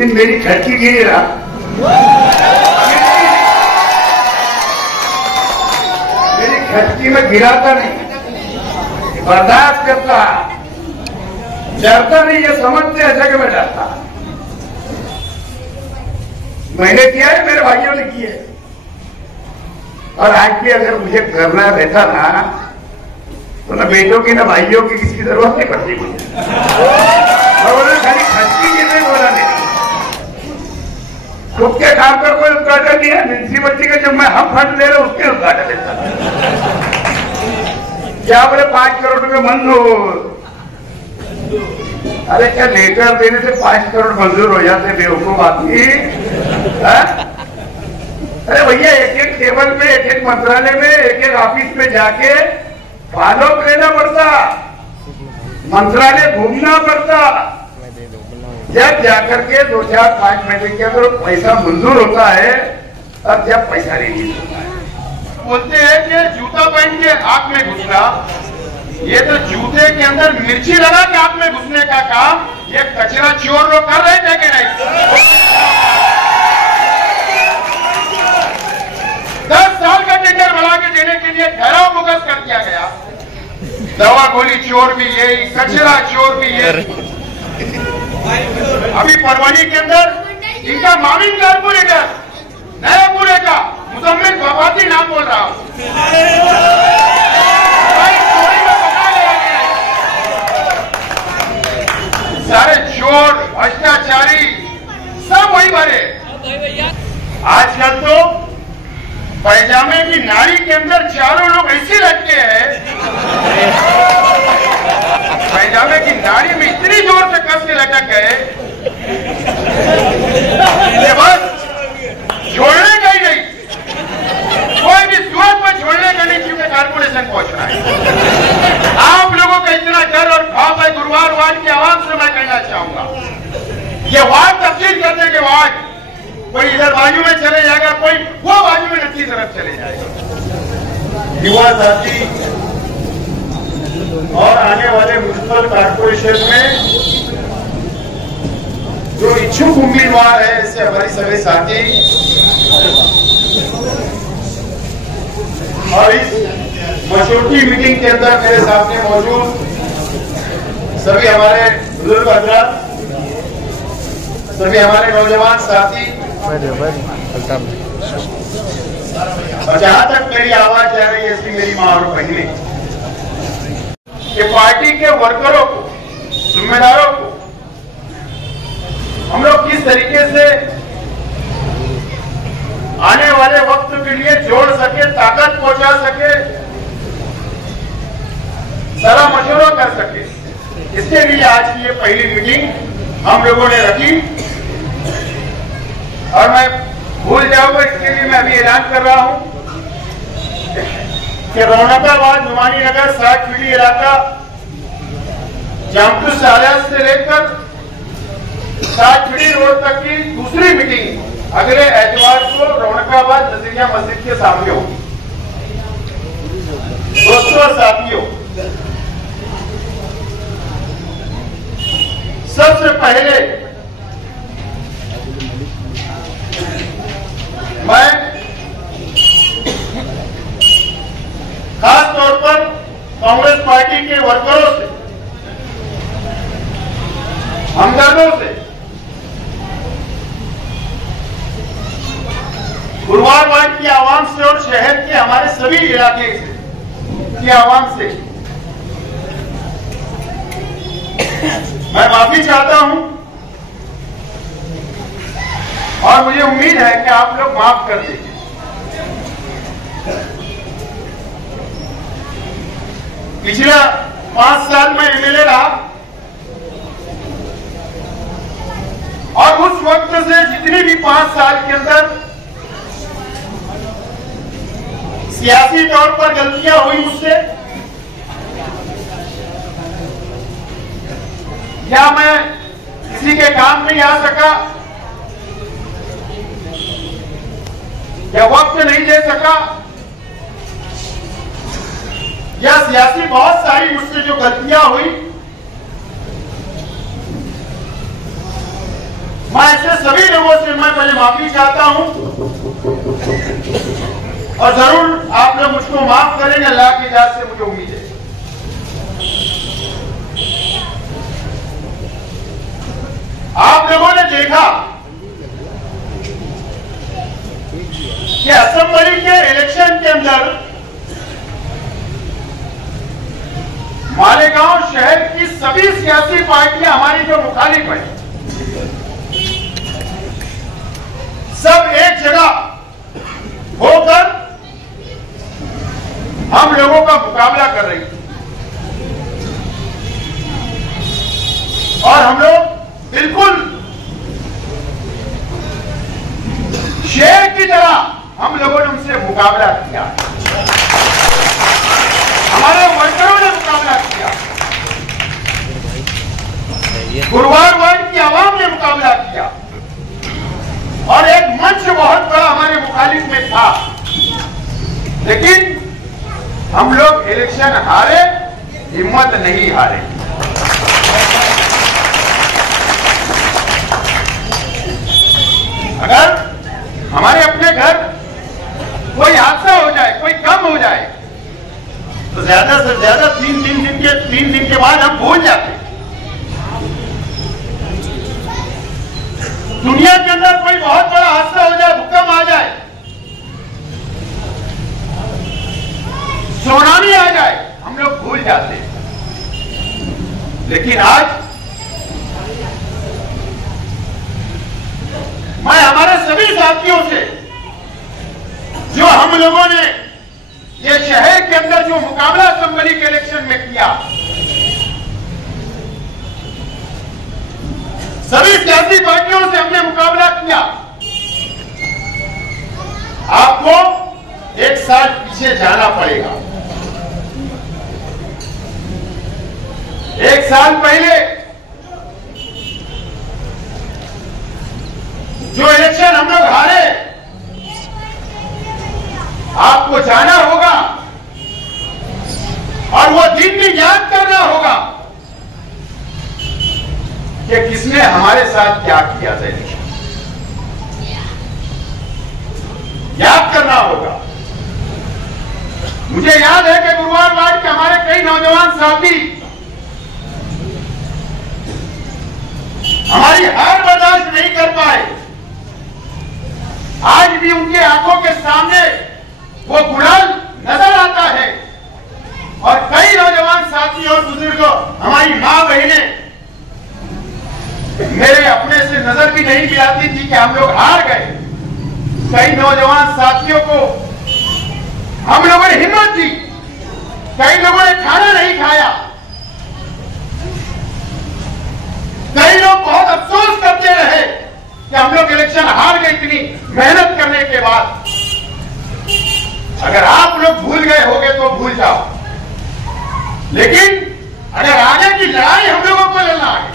दिन मेरी खर्ची गिरी रहा, मेरी खर्ची में गिराता नहीं, बर्दाश्त करता, डरता नहीं, ये समझते ऐसा कि मैं डरता। मैंने किया है, मेरे भाइयों ने किया है, और आज भी अगर मुझे करना रहता ना तो ना बेटों की ना भाइयों की किसी की जरूरत नहीं पड़ती मुझे। और उन्होंने खाली खर्ची की नहीं बोला, नहीं खुद के काम का कोई उद्घाटन नहीं है। निजी बच्ची का जब मैं हम फंड ले रहे उसके उद्घाटन लेता क्या बोले 5 करोड़ रुपए मंजूर। अरे क्या लेटर देने से 5 करोड़ मंजूर हो जाते बेवकूफ आदमी? अरे भैया एक एक टेबल पे, एक एक मंत्रालय में, एक एक ऑफिस में जाके फॉलो लेना पड़ता, मंत्रालय घूमना पड़ता, जब जाकर के 2-4-5 महीने के अंदर पैसा मंजूर होता है और जब पैसा रिलीज होता है। बोलते हैं कि जूता पहन के आंख में घुसना, ये तो जूते के अंदर मिर्ची लगा के आंख में घुसने का काम ये कचरा चोर लोग कर रहे थे कि नहीं? 10 साल का टेंडर बना के देने के लिए ठहराव मुकस कर दिया गया। दवा गोली चोर भी यही, कचरा चोर भी यही। अभी परवानी के अंदर इनका मामिन कारपोरेटर नयापुरे का मुजम्मिल बाबाती नाम बोल रहा हूं, सारे चोर भ्रष्टाचारी सब वही भरे। आजकल तो पैजामे की नाड़ी के अंदर चारों लोग ऐसे लटके हैं, पैजामे की नाड़ी में इतनी जोर से कस के लटक गए बस छोड़ने का ही नहीं, कोई भी सूरत में छोड़ने का नहीं, क्योंकि कारपोरेशन पहुंचना है। आप लोगों का इतना डर और भाव है, गुरुवार वार्ड की आवाज से मैं कहना चाहूंगा, ये वार्ड तब्दील करने के बाद कोई इधर बाजू में चले जाएगा, कोई वो बाजू में नक्की तरफ चले जाएगा। युवा साथी और आने वाले म्युनिसिपल कॉर्पोरेशन में जो इच्छुक उम्मीदवार है, इससे हमारे सभी साथी और इस मशरूती मीटिंग के अंदर मेरे सामने मौजूद सभी हमारे बुजुर्ग हजरात, सभी हमारे नौजवान साथी, और जहां तक मेरी आवाज जा रही है इसकी मेरी मां और बहनें, कि पार्टी के वर्करों को, जिम्मेदारों को हम लोग किस तरीके से आने वाले वक्त के लिए जोड़ सके, ताकत पहुंचा सके, सारा मशवरा कर सके, इसके लिए आज की ये पहली मीटिंग हम लोगों ने रखी। और मैं भूल जाऊंगा इसके लिए मैं अभी ऐलान कर रहा हूं कि रौनकाबाद, नुमानी नगर, 60 फीटी इलाका, जामतू सालियास से लेकर 60 फीटी रोड तक की दूसरी मीटिंग अगले एतवार को रौनकाबाद नजरिया मस्जिद के सामने होगी। दोस्तों साथियों, सबसे पहले मैं खास तौर पर कांग्रेस पार्टी के वर्करों से, हमदर्दों से, गुरुवार वार्ड की आवाम से और शहर के हमारे सभी इलाके की आवाम से मैं माफी चाहता हूं और मुझे उम्मीद है कि आप लोग माफ कर देंगे। पिछले 5 साल में एमएलए रहा और उस वक्त से जितनी भी 5 साल के अंदर सियासी तौर पर गलतियां हुई मुझसे, या मैं किसी के काम नहीं आ सका, या वक्त नहीं दे सका, या सियासी बहुत सारी मुझसे जो गलतियां हुई, मैं ऐसे पहले माफी चाहता हूं और जरूर आप लोग मुझको माफ करेंगे, अल्लाह की इजाजत से मुझे उम्मीद है। आप लोगों ने देखा कि असेंबली के इलेक्शन के अंदर मालेगांव शहर की सभी सियासी पार्टियां हमारी जो मुखालिफ है, सब एक जगह होकर हम लोगों का मुकाबला कर रही थी और हम लोग बिल्कुल शेर की तरह हम लोगों ने उनसे मुकाबला किया, हमारे वर्करों ने मुकाबला किया, गुरुवार वार्ड की आवाम ने मुकाबला किया और एक मंच बहुत बड़ा हमारे मुखालिफ में था, लेकिन हम लोग इलेक्शन हारे, हिम्मत नहीं हारे। अगर हमारे अपने घर कोई हादसा हो जाए, कोई कम हो जाए, तो ज्यादा से ज्यादा तीन दिन के बाद हम भूल जाते। दुनिया के अंदर कोई बहुत बड़ा हादसा हो जाए, भूकंप आ जाए, सुनामी आ जाए, हम लोग भूल जाते हैं। लेकिन आज मैं हमारे सभी साथियों से, जो हम लोगों ने ये शहर के अंदर जो मुकाबला असेंबली के इलेक्शन में किया, सभी सियासी पार्टियों से हमने मुकाबला किया। आपको एक साल पीछे जाना पड़ेगा। एक साल पहले जो इलेक्शन हम लोग हारे, आपको जाना होगा और वो दिन भी याद करना होगा कि किसने हमारे साथ क्या किया था। याद करना होगा। मुझे याद है कि गुरुवार वार्ड के हमारे कई नौजवान साथी हमारी हार बर्दाश्त नहीं कर पाए। आज भी उनके आंखों के सामने वो गुलाल नजर आता है और कई नौजवान साथी और बुजुर्गों, हमारी मां बहनें मेरे अपने से नजर भी नहीं मिलाती थी कि हम लोग हार गए। कई नौजवान साथियों को हम लोगों ने हिम्मत दी, कई लोगों ने खाना नहीं खाया, कई लोग बहुत अफसोस करते रहे कि हम लोग इलेक्शन हार गए इतनी मेहनत करने के बाद। अगर आप लोग भूल गए होंगे तो भूल जाओ, लेकिन अगर आगे की लड़ाई हम लोगों को लड़ना है,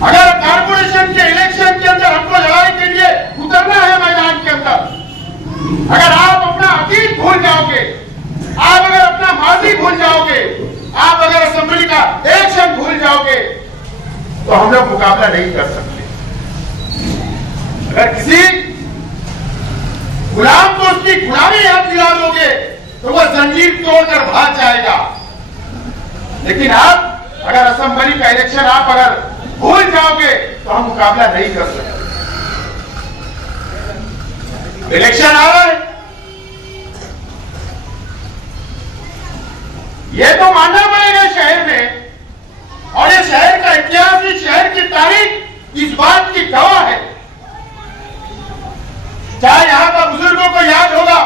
अगर कारपोरेशन के इलेक्शन के अंदर हमको लड़ाई के लिए उतरना है मैदान के अंदर, अगर आप अपना अतीत भूल जाओगे, आप अगर अपना माजी भूल जाओगे, आप अगर असेंबली का इलेक्शन भूल जाओगे, तो हम लोग मुकाबला नहीं कर सकते। अगर किसी गुलाम को उसकी गुलामी याद दिला दोगे तो वह जंजीर तोड़कर भाग जाएगा। लेकिन आप अगर असेंबली का इलेक्शन आप अगर भूल जाओगे तो हम मुकाबला नहीं कर सकते। इलेक्शन आ रहा है, यह तो मानना पड़ेगा शहर में, और ये शहर का इतिहास, इस शहर की तारीख इस बात की गवाह है। चाहे यहां का बुजुर्गों को याद होगा,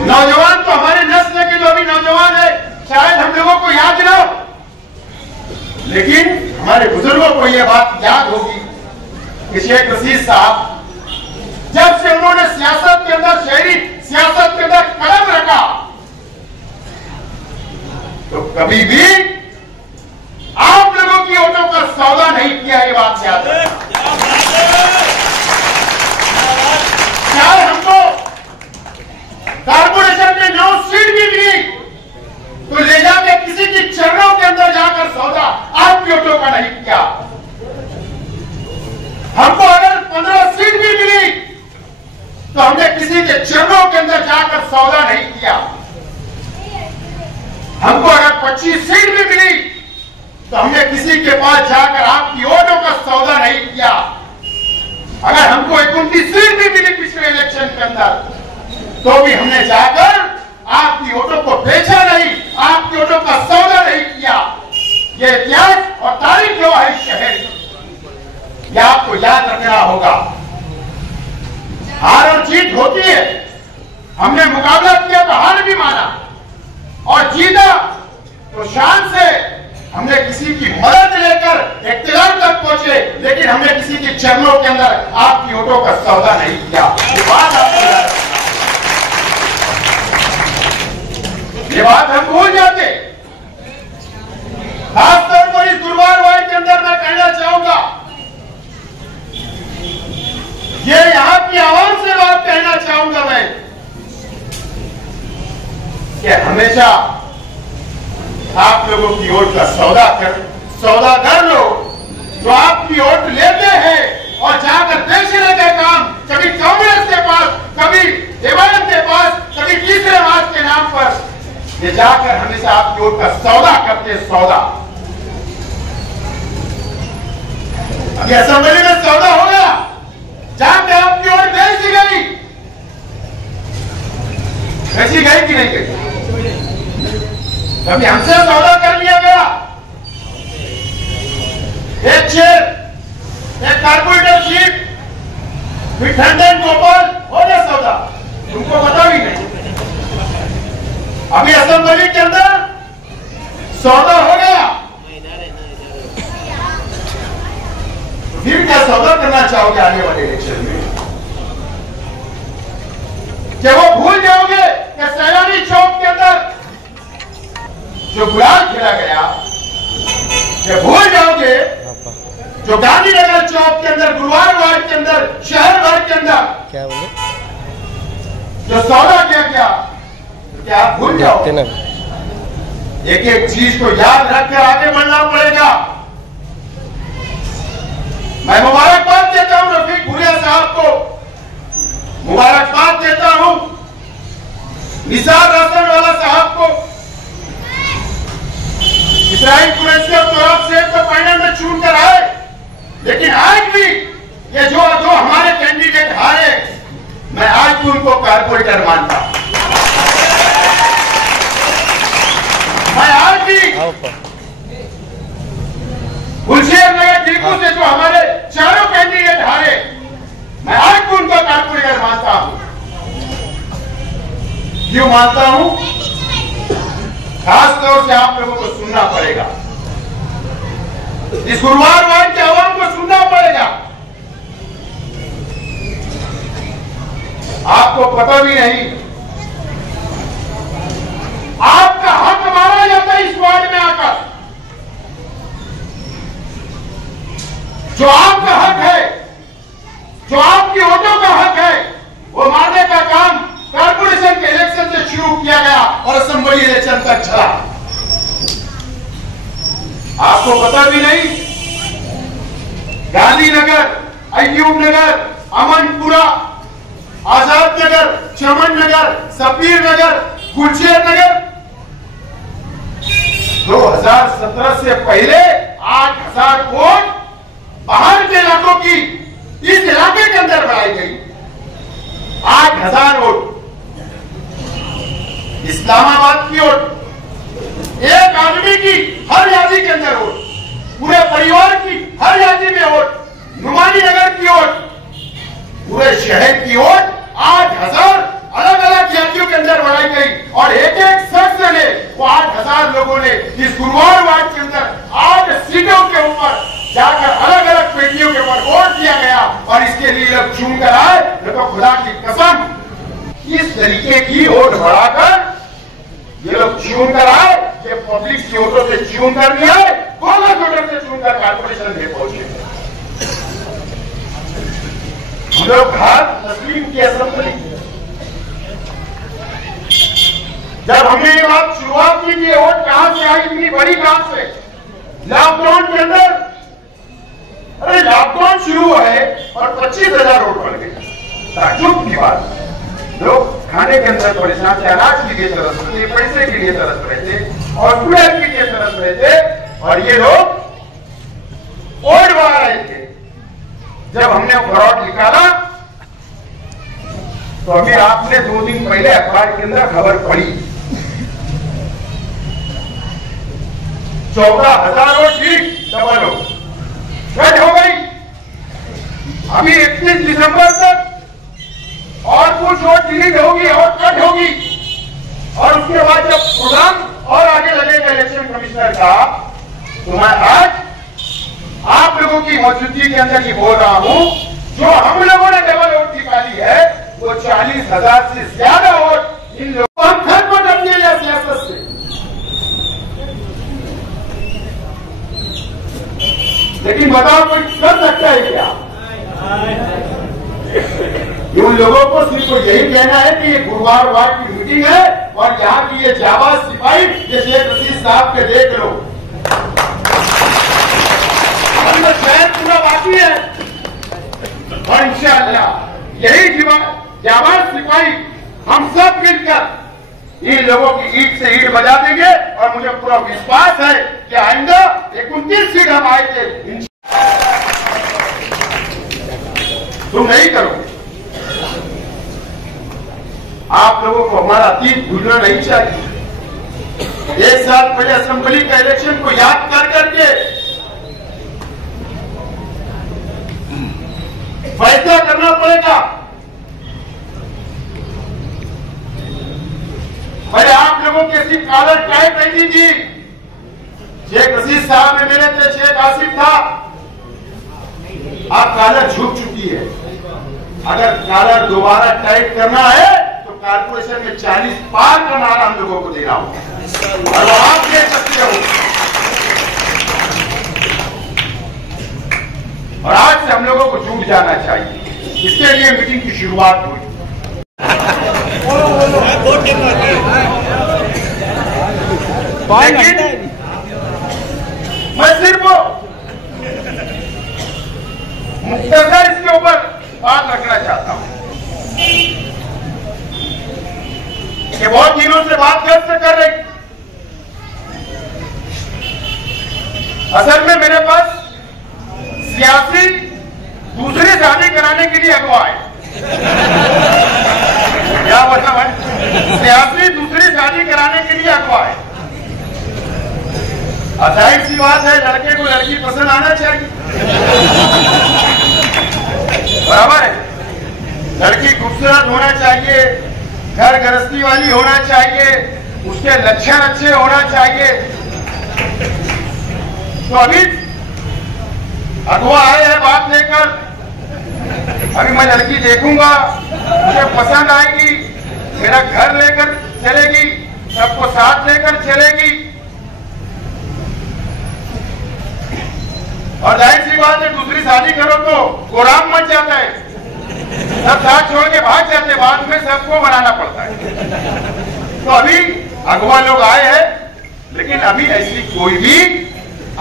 नौजवान तो हमारे नस्ल के जो भी नौजवान है शायद हम लोगों को याद ना हो, लेकिन हमारे बुजुर्गों को यह बात याद होगी कि शेख रशीद साहब जब से उन्होंने सियासत के अंदर, शहरी सियासत के अंदर कदम रखा, तो कभी भी आप लोगों की वोटों का सौदा नहीं किया। ये बात याद है। चाहे हमको कारपोरेशन में 9 सीट भी मिली तो ले जाके किसी की चरणों के अंदर जाकर सौदा आपके वोटों का नहीं किया। अगर 25 सीट भी मिली तो हमने किसी के पास जाकर आपकी वोटों का सौदा नहीं किया। अगर हमको 29 सीट भी मिली पिछले इलेक्शन के अंदर तो भी हमने जाकर आपकी वोटों को बेचा नहीं, आपकी वोटों का सौदा नहीं किया। ये इतिहास और तारीख जो है इस शहर की, यह आपको याद रखना होगा। हार और जीत होती है, हमने मुकाबला किया तो हार भी माना और जीता तो शान से। हमने किसी की मदद लेकर इख्तियार तक पहुंचे, लेकिन हमने किसी के चरणों के अंदर आपकी वोटों का सौदा नहीं किया। ये बात आपको याद रखना। ये बात हम भूल जाते। खासतौर पर इस गुरुवार वार्ड के अंदर मैं कहना चाहूंगा, ये यहां की आवाम से बात कहना चाहूंगा मैं कि हमेशा आप लोगों की वोट का सौदा कर लो। जो आपकी वोट लेते हैं और जाकर बेचने का काम कभी कांग्रेस के पास, कभी एमआईएम के पास, कभी तीसरे राज के नाम पर ये जाकर हमेशा आपकी वोट का सौदा करते हैं। सौदा अभी असेंबली में सौदा होगा, जाके आपकी वोट बेची गई। बेची गई कि नहीं गई? कभी हमसे सौदा कर लिया गया। एक चेयर, एक कारपोरेटर सीट, फिर ठंडन गोपाल हो गया सौदा, तुमको पता भी नहीं। अभी असेंबली के अंदर सौदा हो गया, फिर क्या सौदा करना चाहोगे आने वाले इलेक्शन में? क्या वो भूल जाओगे कि सैलानी चौक के अंदर जो गुलाल खेला गया, क्या भूल जाओगे जो गांधीनगर चौक के अंदर, गुरुवार वार्ड के अंदर, शहर भर के अंदर क्या बोले जो सौदा किया गया, क्या आप भूल जाओगे? एक एक चीज को याद रखकर आगे बढ़ना पड़ेगा। मैं मुबारकबाद देता हूं रफीक भुरिया साहब को, मुबारकबाद देता हूं निसार रोशनवाला साहब को। इब्राहिम कुरैशी और तोराब सेठ को फाइनल में चुन कर आए, लेकिन आज भी ये जो हमारे कैंडिडेट हारे, मैं आज भी उनको कारपोरेटर मानता हूं। मैं आज भी गुलशेर नगर टीकू से जो हमारे चारों कैंडिडेट हारे, मैं आज भी उनको कारपोरेटर मानता हूं। क्यों मानता हूं? खासतौर से आप लोगों को सुनना पड़ेगा, इस गुरुवार वार्ड के आवाम को सुनना पड़ेगा। आपको पता भी नहीं, आपका हक मारा जाता है इस वार्ड में आकर। जो आपका हक है, जो आपकी वोटों का हक है, वो मारने का काम कारपोरेशन के इलेक्शन से शुरू किया गया और असेंबली इलेक्शन तक चला। आपको पता भी नहीं, गांधीनगर, अयूब नगर, अमनपुरा, आजाद नगर, चमन नगर, सफीर नगर, गुलशेर नगर 2017 से पहले 8000 वोट बाहर के इलाकों की इस इलाके के अंदर बनाई गई। 8000 वोट इस्लामाबाद की वोट, एक आदमी की हर यादी के अंदर वोट, पूरे परिवार की हर यादी में वोट, नुमानी नगर की वोट, पूरे शहर की वोट 8000 अलग अलग यादियों के अंदर बनाई गई। और एक एक शख्स ने, वो 8000 लोगों ने इस गुरुवार वार्ड के अंदर 8 सीटों के ऊपर जाकर अलग अलग पेटियों के ऊपर वोट दिया गया। और इसके लिए लोग चुन कर आए, तो खुदा की कसम इस तरीके की वोट बढ़ाकर ये लोग चुन कर आए, ये पब्लिक की वोटों से चुन कर नहीं आए, बोनस वोटर से चुनकर कारपोरेशन में पहुंचे। हम लोग घर तस्लीम की असेंबली, जब हमने ये बात शुरुआत की कि वोट कहां से आई, इतनी बड़ी कहां से? लॉकडाउन के अंदर, अरे लॉकडाउन शुरू है और 25,000 वोट पड़ गए। ताज्जुब की बात, लोग खाने के अंदर परेशान थे, अनाज के लिए तरस रहे थे, पैसे के लिए तरस रहे थे, और पूरे रहे थे और ये लोग वोट मांग रहे थे। जब हमने फ्रॉड निकाला तो अभी आपने 2 दिन पहले अखबार के अंदर खबर पड़ी, 14,000 वोट ठीक डबल हो कट हो गई। अभी 31 दिसंबर तक और कुछ वोट डिलीट होगी और कट होगी, और उसके बाद जब प्रोग्राम और आगे लगेगा इलेक्शन कमिश्नर का, तो मैं आज आप लोगों की मौजूदगी के अंदर ये बोल रहा हूं, जो हम लोगों ने डबल वोट निकाली है वो 40,000 से ज्यादा वोट इन लोगों को हम घर पर रख दिए जाए सियासत से। लेकिन बताओ कोई कर सकता है क्या? उन लोगों को सिर्फ यही कहना है कि ये गुरुवार की मीटिंग है और यहाँ की ये जाबाज सिपाही ये शेख रशीद साहब के देख लो, शहर पूरा बाकी है। और इंशाअल्लाह यही जाबाज सिपाही हम सब मिलकर इन लोगों की ईंट से ईंट बजा देंगे, और मुझे पूरा विश्वास है कि आइंदा 29 सीट हम आए थे तुम नहीं करोगे। आप लोगों को हमारा अतीत भूलना नहीं चाहिए। 1 साल पहले असेंबली का इलेक्शन को याद कर करके फैसला करना पड़ेगा। पहले आप लोगों की ऐसी कॉलर टाइट रहती थी, शेख रशीद साहब में मेरे थे, शेख आसिफ था, अब कॉलर झुक चुकी है। अगर कॉलर दोबारा टाइट करना है तो कारपोरेशन में 40 पार का नारा हम लोगों को देना होगा, और वो आप ले सकते हो। और आज से हम लोगों को जुट जाना चाहिए, इसके लिए मीटिंग की शुरुआत हुई। लेकिन मैं सिर्फ मुख्तसर इसके ऊपर बात रखना चाहता हूं कि बहुत दिनों से बात कर रही। असल में मेरे पास सियासी दूसरी शादी कराने के लिए अगवा है। क्या मतलब है? सियासी दूसरी शादी कराने के लिए अगवा है। जाहिर सी बात है, लड़के को लड़की पसंद आना चाहिए, बराबर है। लड़की खूबसूरत होना चाहिए, घर गृहस्थी वाली होना चाहिए, उसके लक्षण अच्छे होना चाहिए। तो अभी अगवा आए हैं बात लेकर, अभी मैं लड़की देखूंगा, मुझे पसंद आएगी, मेरा घर लेकर चलेगी, सबको साथ लेकर चलेगी, और जाहिर सी बात है दूसरी शादी करो तो गोराम मच जाता है, सब साथ छोड़ के भाग जाते, बाद में सबको मनाना पड़ता है। तो अभी अगवा लोग आए हैं, लेकिन अभी ऐसी कोई भी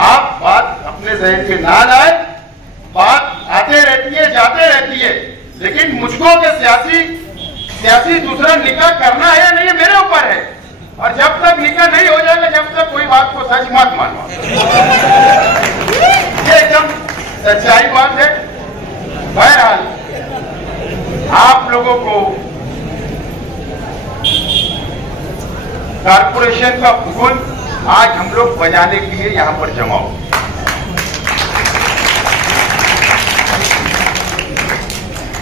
आप बात अपने जहन में ना लाए। बात आते रहती है जाते रहती है, लेकिन मुझको के सियासी दूसरा निकाह करना है या नहीं मेरे ऊपर है, और जब तक निकाह नहीं हो जाएगा जब तक कोई बात को सच मत मानो। ये एकदम सच्चाई बात है। बहरहाल आप लोगों को कारपोरेशन का भूगोल आज हम लोग बजाने के लिए यहां पर जमा हो।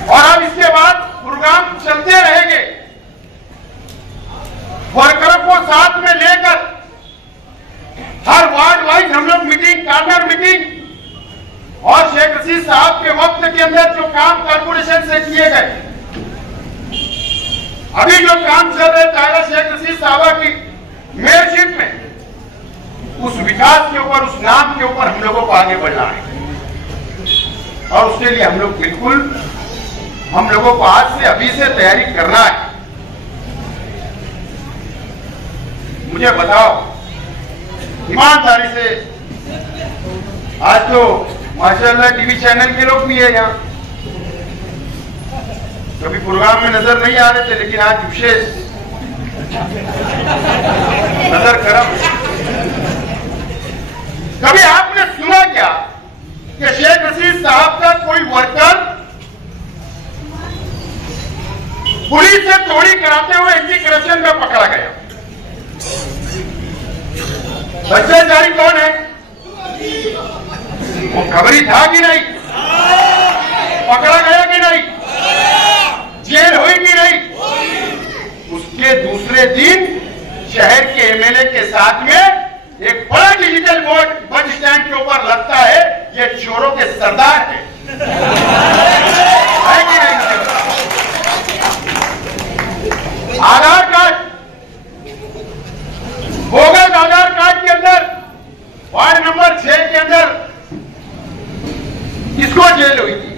और अब इसके बाद प्रोग्राम चलते रहेंगे, वर्करों को साथ में लेकर हर वार्ड वाइज हम लोग मीटिंग, कार्नर मीटिंग, और शेख रशीद साहब के वक्त के अंदर जो काम कारपोरेशन से किए गए, अभी जो काम चल रहे तारा शेख रशीद साहब की मेयरशिप में, उस विकास के ऊपर, उस नाम के ऊपर हम लोगों को आगे बढ़ना है। और उसके लिए हम लोग बिल्कुल, हम लोगों को आज से अभी से तैयारी करना है। मुझे बताओ ईमानदारी से, आज तो माशाल्लाह टीवी चैनल के लोग भी है यहाँ, कभी प्रोग्राम में नजर नहीं आ रहे थे, लेकिन आज विशेष नजर करम। भ्रष्टाचारी कौन है? वो खबरी था कि नहीं? पकड़ा गया कि नहीं? जेल हुई कि नहीं? उसके दूसरे दिन शहर के एमएलए के साथ में एक बड़ा डिजिटल बोर्ड बस स्टैंड के ऊपर लगता है, ये चोरों के सरदार है कि नहीं? आधार कार्ड, बोगस आधार कार्ड के अंदर वार्ड नंबर 6 के अंदर किसको जेल हुई थी?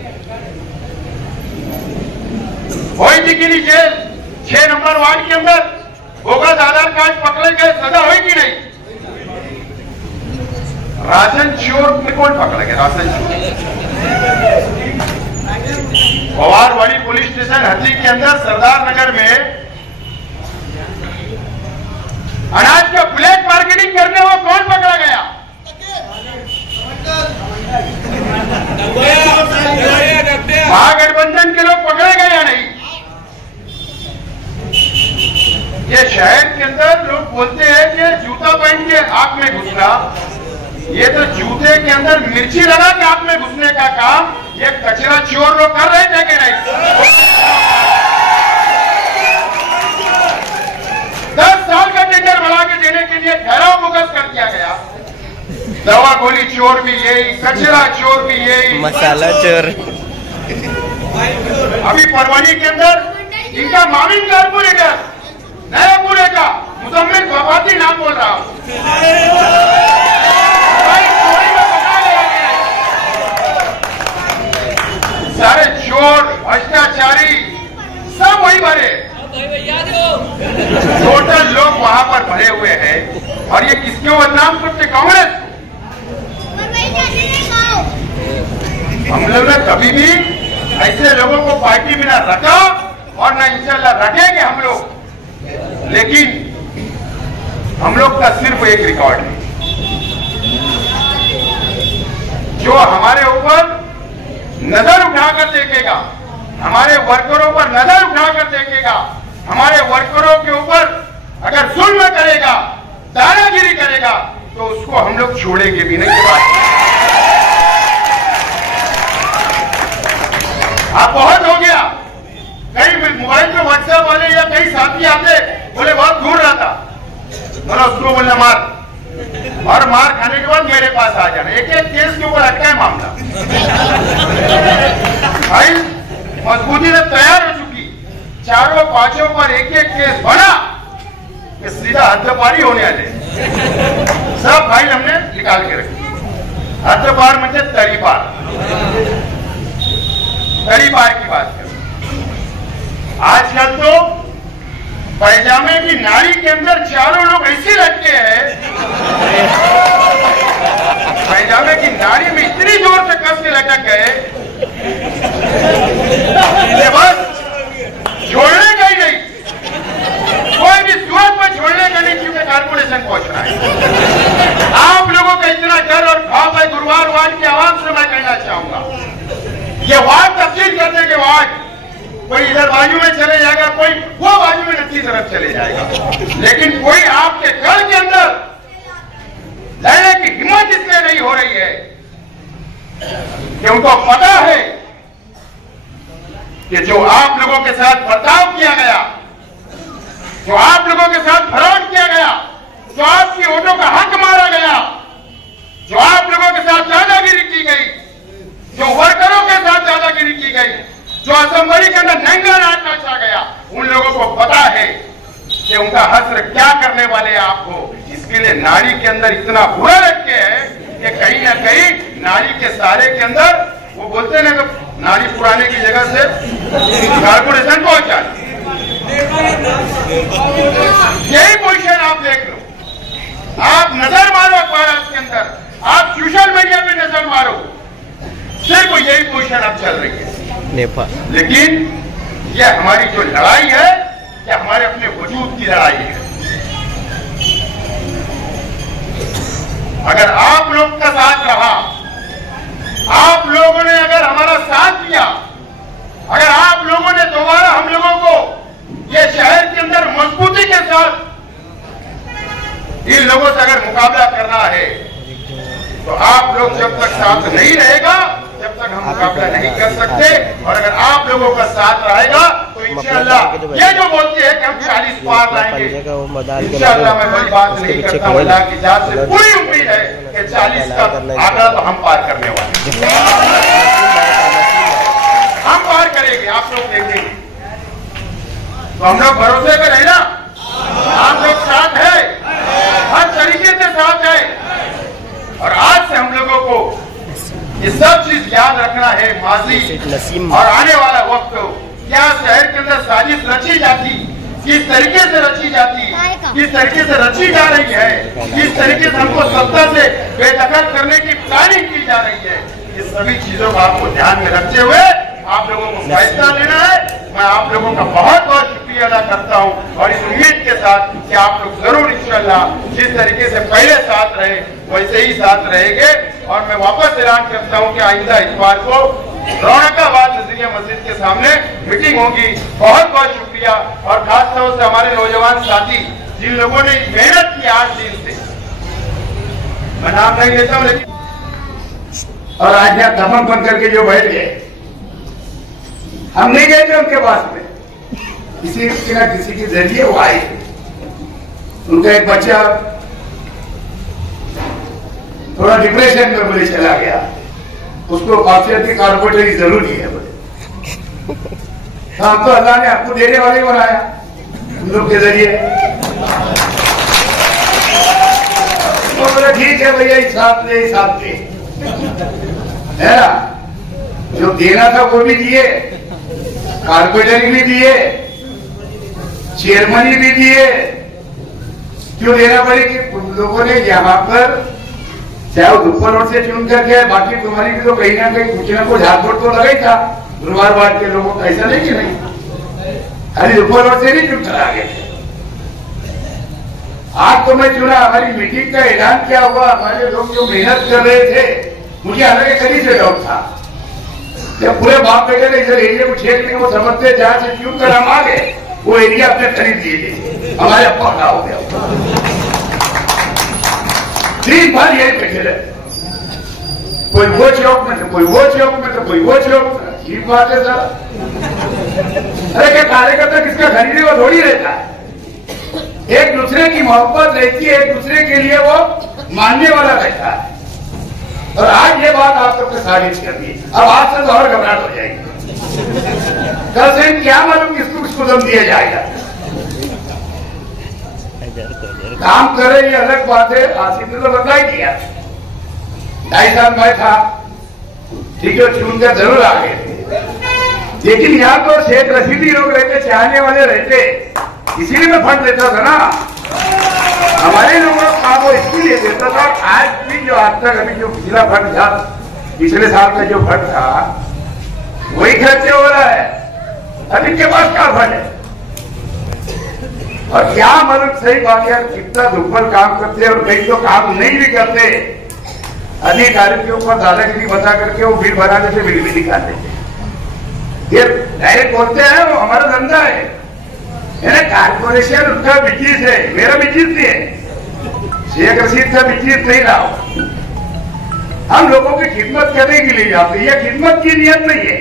कि नहीं जेल? 6 नंबर वार्ड के अंदर बोगस आधार कार्ड पकड़े गए, सजा हुई कि नहीं? राशन चोर में कौन पकड़ा गया? राशन चोर पवारवाड़ी पुलिस स्टेशन हथली के अंदर सरदार नगर में अनाज का ब्लैक मार्केटिंग करने वो कौन पकड़ा गया? महागठबंधन के लोग पकड़े गए या नहीं? ये शहर के अंदर लोग बोलते हैं कि जूता पहन के आंख में घुसना, ये तो जूते के अंदर मिर्ची लगा के आंख में घुसने का काम ये कचरा चोर लोग कर रहे थे कि नहीं? 10 साल का टेंडर बढ़ा के देने के लिए ठहराव बोगस कर दिया गया। दवा गोली चोर भी यही, कचरा चोर भी यही, मसाला चोर। अभी परवानी के अंदर इनका मामिन कारपोरेटर नया पूरे का मुजम्मिल बाबाती नाम बोल रहा हूं, सारे चोर भ्रष्टाचारी सब वही भरे, टोटल लोग वहां पर भरे हुए हैं। और ये किसको बदनाम करते? कांग्रेस। हम लोग ने कभी भी ऐसे लोगों को पार्टी में न रखा और न इंशाल्लाह रखेंगे हम लोग, लेकिन हम लोग का सिर्फ एक रिकॉर्ड है, जो हमारे ऊपर नजर उठाकर देखेगा, हमारे वर्करों पर नजर उठाकर देखेगा, हमारे वर्करों के ऊपर अगर जुल्म करेगा, दादागिरी करेगा, तो उसको हम लोग छोड़ेंगे भी नहीं। आप बहुत हो गया, कई मोबाइल पे व्हाट्सएप वाले या कई साथी आते बोले बहुत दूर रहा था, बोला उसको बोलना मार, और मार खाने के बाद मेरे पास आ जाना। एक एक केस के ऊपर अटका है मामला, भाई मजबूती से तैयार हो चुकी, चारों पांचों पर एक एक केस बना कि सीधा हद्दपारी होने वाले सब फाइल हमने निकाल के रखी। हद्दपार मतलब तरीपार, तरीपार की बात करें। आजकल तो पैजामे की नाड़ी के अंदर चारों लोग ऐसे लटके हैं, पैजामे की नाड़ी में इतनी जोर से कस के लटक गए कि बस छोड़ने का ही नहीं, कोई भी सूरत में छोड़ने का नहीं, क्योंकि कारपोरेशन पहुंचना है। आप लोगों का इतना डर और खौफ है, गुरुवार वार्ड की आवाम से मैं कहना चाहूंगा, ये वार्ड तब्दील करने के बाद कोई इधर बाजू में चले जाएगा, कोई वो बाजू में नक्की तरफ चले जाएगा, लेकिन कोई आपके घर के अंदर लड़ने की हिम्मत इसलिए नहीं हो रही है कि उनको पता है कि जो आप लोगों के साथ बर्ताव किया गया, जो आप लोगों के साथ फ्रॉड किया गया, जो आपकी वोटों का हक मारा गया, जो आप लोगों के साथ दादागिरी की गई, जो वर्करों के साथ दादागिरी की गई, जो असेंबली के अंदर नंगा नाच नचा गया, उन लोगों को पता है कि उनका हश्र क्या करने वाले हैं आपको। इसके लिए नारी के अंदर इतना बुरा रखे है कि कहीं ना कहीं नारी के सारे के अंदर वो बोलते ना कि नारी पुराने की जगह से कारपोरेशन पहुंचा। यही पोजीशन आप देख लो, आप नजर मारो अखबार के अंदर, आप सोशल मीडिया पे नजर मारो, सिर्फ यही पोजीशन अब चल रही है नेपाल। लेकिन यह हमारी जो लड़ाई है, यह हमारे अपने वजूद की लड़ाई है। अगर आप लोग का साथ रहा, आप लोगों ने अगर हमारा साथ दिया, अगर आप लोगों ने दोबारा हम लोगों को यह शहर के अंदर मजबूती के साथ इन लोगों से अगर मुकाबला करना है। तो आप लोग जब तक साथ नहीं रहेगा जब तक हम मुकाबला नहीं कर सकते, और अगर आप लोगों का साथ रहेगा तो इंशाअल्लाह ये जो बोलते हैं कि हम 40 पार लाएंगे, इंशाअल्लाह मैं बड़ी बात नहीं करता हूं। अल्लाह की जात से पूरी उम्मीद है कि 40 का आंकड़ा तो हम पार करने वाले, हम पार करेंगे, आप लोग देखेंगे। तो हम लोग भरोसे पे रहे ना, आप लोग साथ है, हर तरीके से साथ है। और आज से हम लोगों को ये सब चीज याद रखना है, माजी और आने वाला वक्त। क्या शहर के अंदर साजिश रची जाती, किस तरीके से रची जाती, किस तरीके से रची जा रही है, किस तरीके से हमको सत्ता से बेदखल करने की प्लानिंग की जा रही है, ये सभी चीजों को आपको ध्यान में रखते हुए आप लोगों को फैसला लेना है। मैं आप लोगों का बहुत बहुत शुक्रिया अदा करता हूं, और इस उम्मीद के साथ कि आप लोग जरूर इंशाअल्लाह जिस तरीके से पहले साथ रहे वैसे ही साथ रहेंगे। और मैं वापस ऐलान करता हूं कि आइंदा इतवार को रौनकाबाद नजरिया मस्जिद के सामने मीटिंग होगी। बहुत बहुत शुक्रिया, और खासतौर से हमारे नौजवान साथी जिन लोगों ने मेहनत की 8 दिन से, मैं नाम नहीं लेता हूं लेकिन, और आज यहाँ दमन बन करके जो बैठ गए, हम नहीं गए थे उनके पास में, किसी न किसी के जरिए वो आए। उनका एक बच्चा थोड़ा डिप्रेशन में बोले चला गया, उसको ऑक्सीजन की कार्बोरेटरी जरूरी है बोले। हम तो अल्लाह ने आपको देने वाले बनाया उन लोग के जरिए। तो बोले ठीक है भैया, हिसाब दे है ना, जो देना था वो भी दिए, कारपोरेटर भी दिए, चेयरमैन भी दिए। क्यों देना पड़े कि तुम लोगों ने यहाँ पर चाहे वो ऊपर रोड से चुन करके, बाकी तुम्हारी भी तो कहीं ना कहीं कुछ ना कुछ हाथ गोड़ तो लगा ही था गुरुवार के लोगों का, ऐसा नहीं कि नहीं, खाली ऊपर रोड से नहीं चुन कर आ गए थे। आज तो मैं चुना, हमारी मीटिंग का ऐलान क्या हुआ, हमारे लोग जो मेहनत कर रहे थे, मुझे अलग करीब से डाउट था। जब पूरे बाप बेटे ने इधर एरिया को छेड़ लिया, वो समझते जहां से क्यों कर हम आ गए, वो एरिया अपने खरीद दिए थे, हमारे अप्पा का हो गया। 3 बार यही बैठे रहे, कोई वो चौक में, तो कोई वो चौक में, तो कोई वो चौक में। ठीक बात है सर, अरे क्या कार्यकर्ता किसका खरीदे वो थोड़ी रहता है, एक दूसरे की मोहब्बत रहती है, एक दूसरे के लिए वो मानने वाला रहता है। और आज ये बात आप सबके साजिश कर दी, अब आज से तो और घबराहट हो जाएगी। कल से क्या मालूम किसको दम दिया जाएगा। काम करे ये अलग बात है, आसिफ ने तो बता ही दिया। 2.5 साल मैं था, ठीक है, चुन कर जरूर आ गए थे, लेकिन यहाँ तो शेख रशीदी लोग रहते, चाहने वाले रहते, इसीलिए मैं फंड देता था ना। हमारे लोगों का काम वो इसलिए देता था। आज भी जो आज तक अभी जो पिछला फंड था, पिछले साल का जो फंड था, वही खर्चे हो रहा है। अब इनके पास क्या फंड है, और क्या मतलब सही बात है, कितना दुर्बल काम करते हैं, और कई तो काम नहीं भी करते, अधिकारियों के ऊपर दादागिरी बता करके वो बिल बनाने से बिल भी निकाल देते। ये डायरेक्ट बोलते हैं वो हमारा धंधा है ना, कारपोरेशन उनका बिजनेस है, मेरा बिजनेस नहीं है, शेख रशीद का बिजनेस नहीं रहा। हम लोगों की खिदमत करने के लिए जाते, ये खिदमत की नियत नहीं है,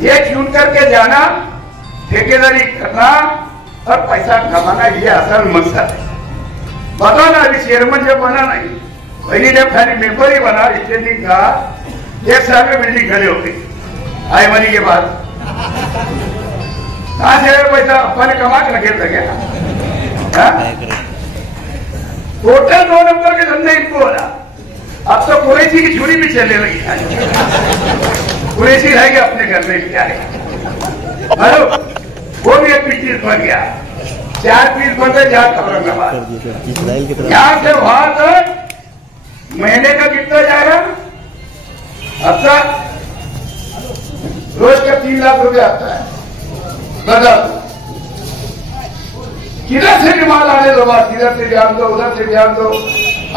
ये चुन करके जाना, ठेकेदारी करना और पैसा कमाना, ये असल मकसद है। बताओ ना, अभी चेयरमैन जब बना नहीं, पहले जब खाली मेंबर ही बना स्टैंडिंग का, 1 साल में बिल्डिंग खड़ी हो गई आई मनी के बाद। कहां से पैसा अपने कमा के रखे थे क्या? टोटल 2 नंबर के धंधे इनको हो रहा। अब तो कुरैशी की छुरी भी चलने लगी है, कुरैशी रह गया अपने घर में क्या है, हेलो, वो भी एक बिजनेस बन गया। 4 पीस बनते 4 खबर, यहाँ से वहां तक महीने का कितना जा रहा, अब तक रोज का 3 लाख रुपया आता है। मतलब किधर से भी माल आने दो, बात किधर से भी आन दो, उधर से भी आन दो।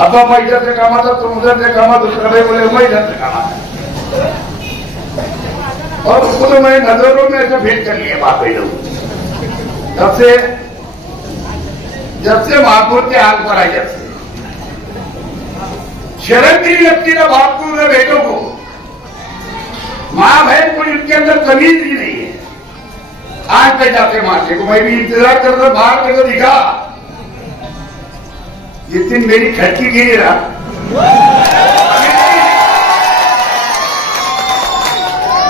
अब मैं इधर से कमाता, तुम उधर से कमा, दूसरा भाई बोले मैं इधर से कमा, और उसको तो मैं नजरों में ऐसे भेंट कर लिया बाप लोग। जब से महापुर के आग पर आई, जब से शर्म भी नहीं लगती ना बाप को ना बेटों को। मां बहन कोई उनके अंदर तमीज ही नहीं है। आज पे जाते मारने को, मैं भी इंतजार कर रहा, बाहर कर दिखा। जिस दिन मेरी खर्ची गिरी ना,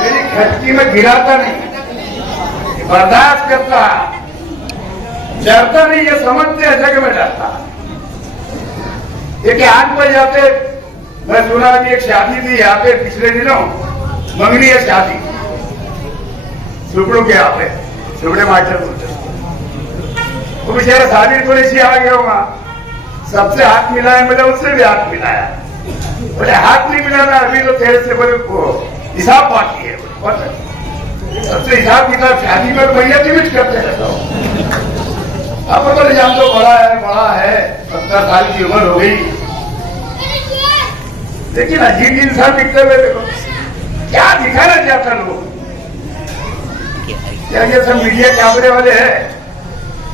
मेरी खर्ची में गिराता नहीं, बर्दाश्त करता, डरता नहीं, ये समझते ऐसा कि मैं डरता। देखिए आज पे जाते, मैं सुना अभी एक शादी थी यहाँ पे पिछले दिनों, मंगनी है शादी सुपड़ों के यहाँ पे, सुपड़े मास्टर बोलते, वो बेचारा शादी थोड़ी सी आ गया होगा, सबसे हाथ मिलाया, मैंने उससे भी हाथ मिलाया, बोले हाथ नहीं मिलाना अभी तो तेरे से बोले हिसाब बाकी है, सबसे हिसाब किताब शादी में भैया लिमिट करते रहता हूँ। अब बोले जान तो बड़ा है 70 साल की उम्र हो गई, लेकिन अजीब इंसान दिखते हुए देखो, क्या दिखाना चाहता लोग, क्या ये सब मीडिया कैमरे वाले हैं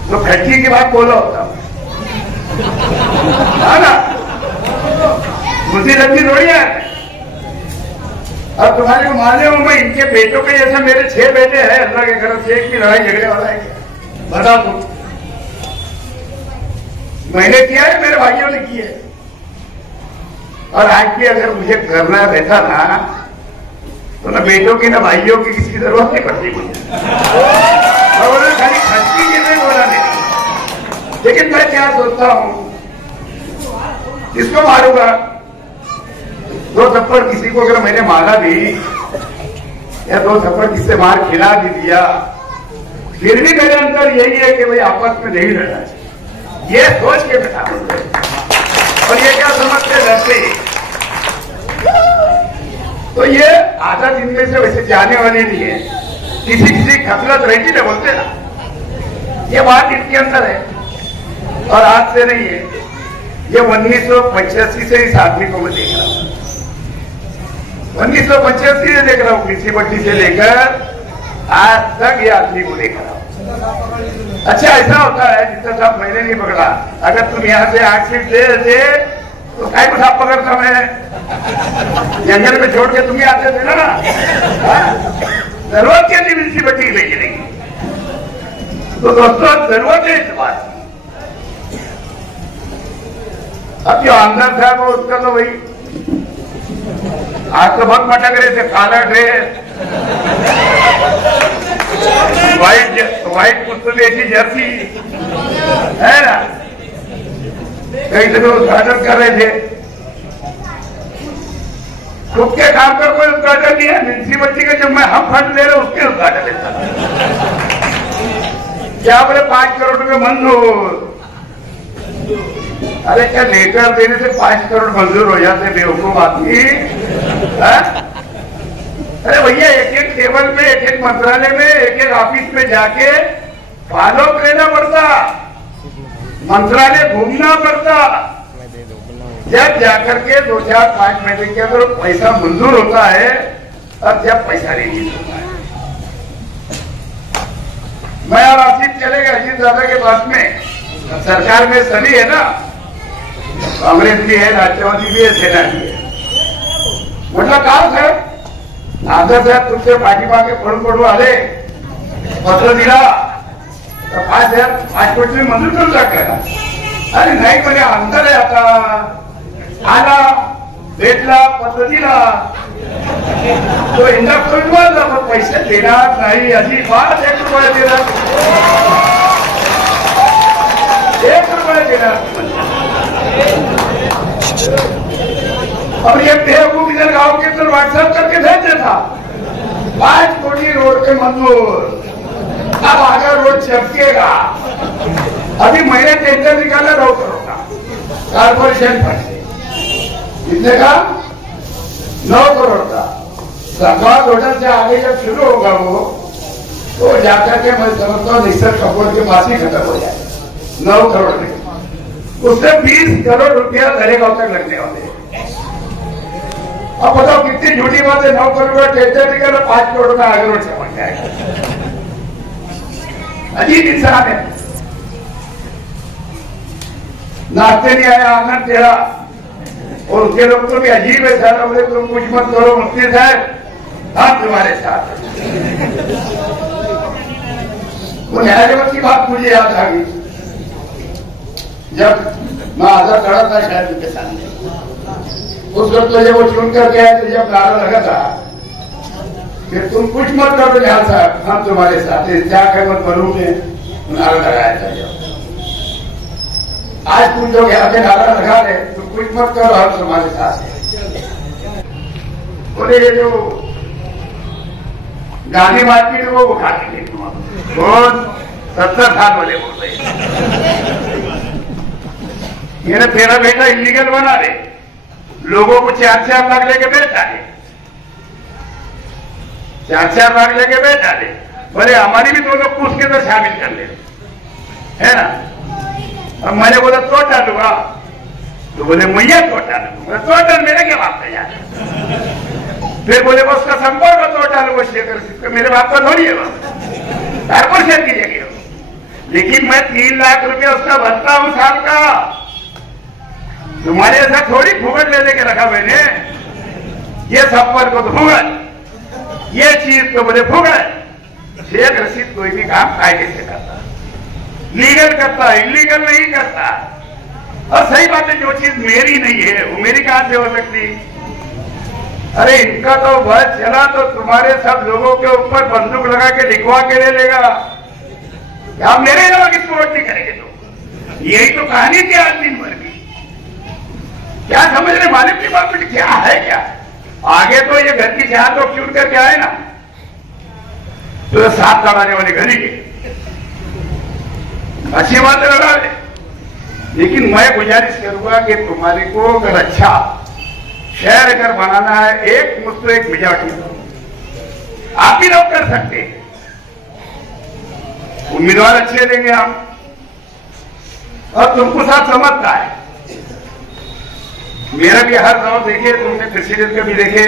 तो खट्टी की बात बोला होता है ना, मुझे लगती थोड़ी है। अब तुम्हारे को माने हूं मैं, इनके बेटों के जैसे मेरे 6 बेटे हैं, अल्लाह के घर से एक भी लड़ाई झगड़े वाला है क्या बता दो। मैंने किया है, मेरे भाइयों ने किया है, और आज भी अगर मुझे करना रहता ना तो ना बेटों की ना भाइयों की किसी की जरूरत नहीं पड़ती मुझे। खाली खर्ची के लिए बोला नहीं, लेकिन मैं क्या सोचता हूं, किसको मारूंगा? 2 थप्पड़ किसी को अगर मैंने मारा भी, या 2 थप्पड़ किससे मार खिला भी दिया, फिर भी मेरे अंदर यही है कि भाई आपस में नहीं लड़ना चाहिए, ये सोच के बैठा। और ये क्या समझते रहते, तो ये आदत इनमें से वैसे जाने वाली नहीं है, किसी खसलत रहती ना बोलते ना, ये बात इनके अंदर है और आज से नहीं है। ये 1985 से इस आदमी को मैं देख रहा हूं, 1985 से देख रहा हूं, म्यूनिसिपलिटी से लेकर आज तक ये आदमी को देख रहा हूं। अच्छा ऐसा होता है, जितना साहब मैंने नहीं पकड़ा, अगर तुम यहां से आखिर दे तो काय को साफ पकड़ता मैं, जंगल में छोड़ के तुम ही आते थे ना, जरूरत क्या थी म्यूनिसिपलिटी लेके नहीं। तो दोस्तों जरूरत है इस बात की। अब जो आमदार था वो उसका तो वही आज तो बहुत मटक रहे थे, काला ड्रेस, व्हाइट कुत्ते ऐसी जर्सी है ना, कई जगह उद्घाटन कर रहे थे, खुद के काम पर कोई उद्घाटन नहीं है, म्यूनिसिपलिटी का जब मैं हम फंड ले रहे उसके उद्घाटन लेता, क्या बोले 5 करोड़ रुपए मंजूर। अरे क्या लेकर देने से 5 करोड़ मंजूर हो जाते बेवकूफ आदमी? अरे भैया एक टेबल में, एक मंत्रालय में, एक ऑफिस में जाके फॉलो लेना पड़ता, मंत्रालय घूमना पड़ता, जब जाकर के 2, 4, 5 महीने के अंदर पैसा मंजूर होता है, अब जब पैसा रिलीज होता है। मैं और आसिफ चले गए अजीत दादा के पास में, सरकार में सभी है ना, कांग्रेस भी है, राष्ट्रवादी भी है, सेना भी है, मतलब कहा साहब आदर साहेब तुमचे पाठीमागे पडू आले, पत्र दिला तर 5 कोटी मंजूर करून टाकायला, अरे नाही म्हणे अंतर आहे, आता आला भेटला पत्र दिला तो इंदा करून बोलला, पण पैसे देणार नाही, अजिबात 1 रुपया देणार, 1 रुपया देणार। और ये बेवकूफ इधर गांव के अंदर व्हाट्सएप करके भेज देता 5 कोटी रोड के मंजूर, अब अगर रोड चपकेगा, अभी मैंने टेंडर निकाला 9 करोड़ का कारपोरेशन फंड से, कितने का 9 करोड़ का। सरकार होटल से आगे जब शुरू होगा वो, तो जाकर के मैं समझता हूँ निश्चित कपूर के पास ही खत्म हो जाएगा 9 करोड़ में, उससे 20 करोड़ रुपया दरेगांव तक लगने वाले। अब बताओ कितनी झूठी बात है, 9 करोड़ का टेंडर निकाला, 5 करोड़ का आगे रोड से बन जाएगा। अजीब इंसान है, नाचते नहीं आया आंगन तेरा, और उसके लोग तो भी अजीब है सर, बोले तुम कुछ मत करो मुफ्ती साहब, हम तुम्हारे साथ हैं। वो न्यायाधीश की बात मुझे याद आ गई जब मैं आधा खड़ा था शायद उनके सामने, उस वक्त तो जब वो चुन कर गया तो जब नारा लगा था कि तुम कुछ मत करो न्याय साहब, हम तुम्हारे साथ हैं, क्या मत बनू में नारा लगाया था। जब आज तुम लोग यहाँ पे नारा लगा रहे, तुम कुछ मत करो, हम तुम्हारे साथ हैं। बोले ये जो गांधी मार्केट वो उठा के बहुत 70 साल वाले बोल रहे, मेरा तेरा बेटा इलीगल बना रहे, लोगों को 4-4 लाख लेके बेच डाले, 4-4 लाख लेके बेच डाले। बोले हमारी भी 2 लोग को उसके अंदर शामिल कर ले, है ना। अब मैंने बोला तोड़ डालूंगा, तो बोले मैया तोड़ डालूंगा, तोड़ डाल मेरे क्या बात है यार। फिर बोले वो उसका संपर्क तोड़ डालूंगा, शेखर मेरे बाप का थोड़ी है, कारपोरेशन की जगह। लेकिन मैं 3 लाख रुपया उसका भरता हूं साल का, तुम्हारे ऐसा थोड़ी भूगल ले लेके रखा मैंने। ये संपर्क को तो भूगल, ये चीज तो बोले भूगल। शेख रशीद कोई भी काम कायदे से करता, लीगल करता, इलीगल नहीं करता। और सही बात है, जो चीज मेरी नहीं है वो मेरी कहां से हो सकती। अरे इनका तो बस चला तो तुम्हारे सब लोगों के ऊपर बंदूक लगा के लिखवा के ले लेगा, क्या मेरे अलावा किसको वोट नहीं करेंगे। तो यही तो कहानी थी आज दिन भर की। क्या समझ रहे मालिक की बात में क्या है क्या। आगे तो ये घर की 4 लोग चुन करके आए ना, तो 7 लड़ाने वाले घर ही के अच्छी बात लगा ले। लेकिन मैं गुजारिश करूंगा कि तुम्हारे को अगर अच्छा शहर अगर बनाना है, एक मुझको एक मेजॉरिटी आप ही लोग कर सकते हैं, उम्मीदवार अच्छे देंगे हम, और तुमको साथ समझता है। मेरा भी हर गांव देखे तुमने, प्रेसिडेंट का भी देखे,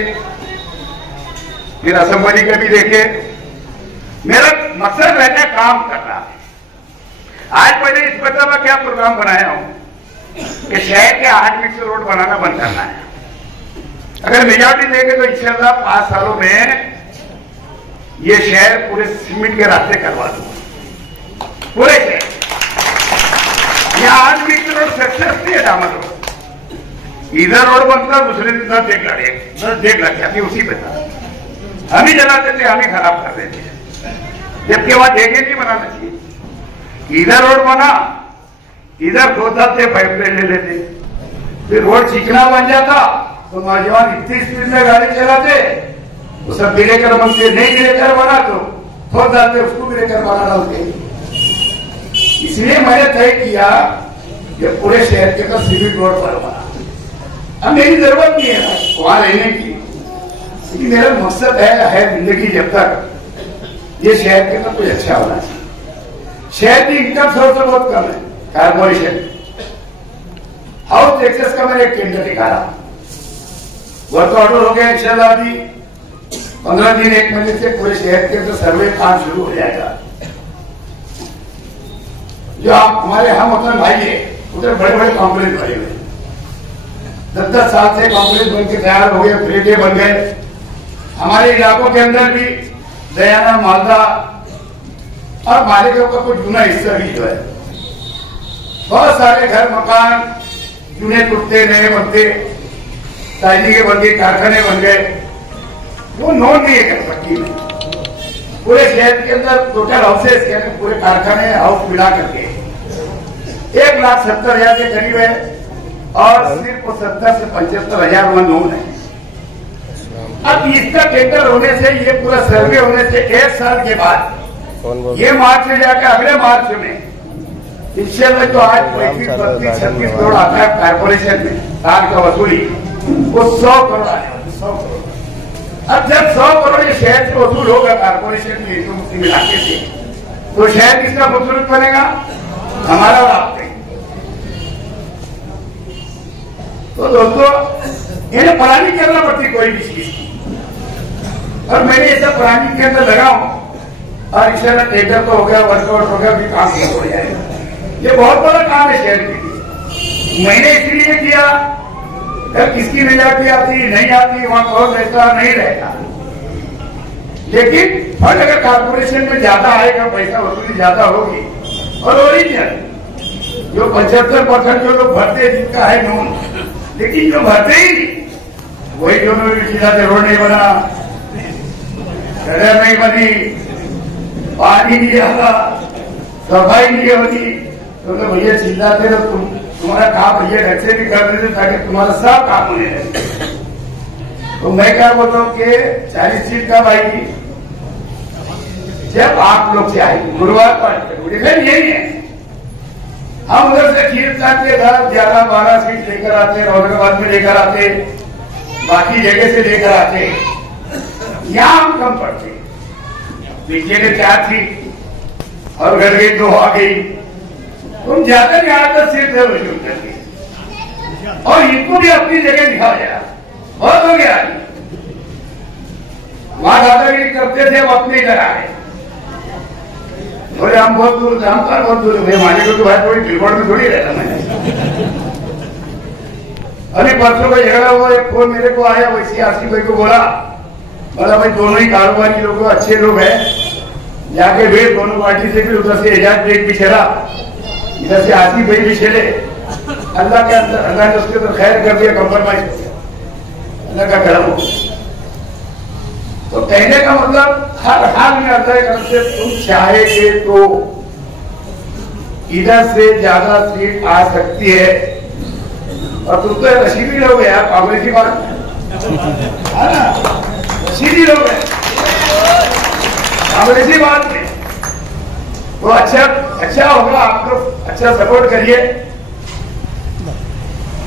फिर असेंबली का भी देखे। मेरा मकसद रहता है काम करना। आज पहले इस पता में क्या प्रोग्राम बनाया हूं कि शहर के 8 मिक्स रोड बनाना बंद करना है। अगर मेजॉरिटी देंगे तो इंशाल्लाह 5 सालों में ये शहर पूरे सीमेंट के रास्ते करवा दूंगा, पूरे शहर। ये 8 मिक्स रोड सक्सेस नहीं है, डामर रोड। इधर रोड बनता, दूसरे दिन देख लग उसी पे था। हम ही जलाते थे, हम ही खराब कर देते थे, जबकि वहां देखे नहीं बनाना चाहिए। इधर रोड बना, इधर खोदते थे, पाइपलाइन ले लेते, फिर रोड चिकना बन जाता तो नौजवान इतनी स्पीड में गाड़ी चलाते, वो सब ब्रेकर बनते, नहीं ब्रेकर बना तो खोद डालते, उसको ब्रेकर बना डालते। इसलिए मैंने तय किया कि पूरे शहर के अंदर सीमेंट रोड पर बना। अब मेरी जरूरत नहीं है वहां रहने की, क्योंकि मेरा मकसद है जिंदगी जब तक ये शहर के अंदर कुछ अच्छा होना चाहिए। शहर की इनकम सोर्स बहुत कम है, कारपोरेशन हाउस टैक्सेस का मैंने एक टेंडर दिखाया, वर्क ऑर्डर हो गया इंशाल्लाह। अभी 15 दिन 1 महीने से पूरे शहर के अंदर सर्वे काम शुरू हो जाएगा। जो आप हमारे हम अपना भाई है, उधर बड़े बड़े कॉम्प्लेक्स बने हुए, 10-10 साल से कॉम्प्लेक्स बन के तैयार हो गए, फ्लैटें बन गए। हमारे इलाकों के अंदर भी दयाना, मालदा और मालिकों का कुछ जूना हिस्सा भी जो है, बहुत सारे घर मकान जूने टूटते, नए बनते, ताइजी के बन गए, कारखाने बन गए। वो नोट नहीं है पट्टी में। पूरे शहर के अंदर टोटल हाउसेस के अंदर पूरे कारखाने हाउस मिला करके 1,70,000 के करीब है, और सिर्फ 70 से 75 हजार वहां नोन है। अब इसका टेंडर होने से, ये पूरा सर्वे होने से 1 साल के बाद, ये मार्च में जाकर अगले मार्च में इंशाल्लाह जो आज 35-36 करोड़ आता है कारपोरेशन में साल का वसूली, वो 100 करोड़ आने वाला, 100 करोड़। अब जब 100 करोड़ ये शहर से वसूल होगा कारपोरेशन में, तो मुफ्ती मिलाके से, तो शहर किसका खूबसूरत बनेगा, हमारा और आपका। तो दोस्तों इन्हें प्लानिंग करना पड़ती कोई भी चीज की, और मैंने ऐसा प्लानिंग के अंदर लगा हूं, और इंशाल्लाह टेंडर तो हो गया, वर्कआउट हो गया, भी काम हो जाएगा। ये बहुत बड़ा काम है शहर के लिए। मैंने इसलिए किया किसकी रिजल्टी आती नहीं आती, वहां कौन रहता नहीं रहता। लेकिन फंड अगर कारपोरेशन में ज्यादा आएगा, पैसा वसूली ज्यादा होगी, और ओरिजिनल जो 75% जो लोग भरते जिनका है नून, लेकिन जो भरते ही नहीं वही दोनों से रोड नहीं बना, सड़क नहीं बनी, पानी नहीं आया, सफाई नहीं होती, तो भैया चिल्लाते तो तुम्हारा काम भैया घर से भी कर देते ताकि तुम्हारा सब काम होने लगे। तो मैं क्या बोलता हूँ कि 40 सीट कब आएगी? जब आप लोग से आएगी, गुरुवार को डिफेंस यही है। हम उधर से खीर साहब के घर 11-12 सीट लेकर आते, औरंगाबाद में लेकर आते, बाकी जगह से लेकर आते, यहां हम कम पड़ते। पीछे के 4 थी और घर गई 2 आ गई, तुम ज्यादा 10 सीट वसूल करती और इनको भी अपनी जगह दिखाओ यार, बहुत हो गया। वहां दादागिरी करते थे, अब अपने इधर आ गए। बोले हम बहुत दूर, हम पर बहुत दूर हुए, माने को तो भाई थोड़ी बिलबोर्ड में थोड़ी रहता मैं। अरे परसों का झगड़ा हुआ, एक फोन मेरे को आया, वैसे आसिफ भाई को बोला भाई दोनों ही कारोबारी लोग अच्छे लोग हैं, जाके भेज दोनों पार्टी से, फिर उधर से एजाज बेग भी चला, इधर से आसिफ भाई भी चले। अल्लाह के अंदर, अल्लाह ने उसके अंदर खैर कर दिया, कंप्रोमाइज हो गया, अल्लाह का करम हो। तो कहने का मतलब हर हाल में अल्लाह की तरफ से तुम चाहेंगे तो इधर से ज्यादा सीट आ सकती है। और तुम तो रशीदी लोग हैं यार, कांग्रेस की बात है ना, रशीदी लोग हैं, कांग्रेसी बात नहीं। तो अच्छा होगा, आप लोग अच्छा सपोर्ट करिए।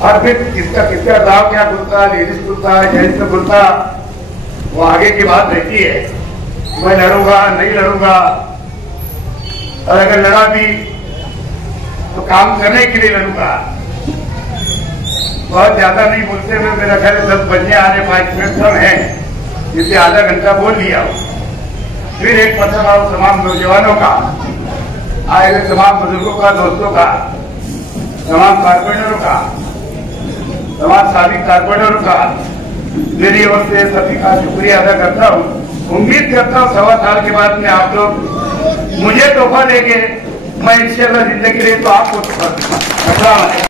और फिर किसका दाव क्या खुलता है, लेडीज खुलता है, जेंट्स में खुलता, वो आगे की बात रहती है। मैं लड़ूंगा नहीं लड़ूंगा, और अगर लड़ा भी तो काम करने के लिए लड़ूंगा। बहुत ज्यादा नहीं बोलते हुए मेरा ख्याल 10 बजने आने 5 मिनट कम है, जिसे आधा घंटा बोल लिया। फिर एक मतलब आओ तमाम नौजवानों का, आए हुए तमाम बुजुर्गों का, दोस्तों का, तमाम कारपोरेटरों का, तमाम साबिक कारपोरेटरों का मेरी ओर से सभी का शुक्रिया अदा करता हूँ। उम्मीद करता हूँ 1.25 साल के बाद में आप लोग मुझे तोहफा देंगे, मैं इंशाअल्लाह जिंदगी रही तो आपको तोहफा दूंगा।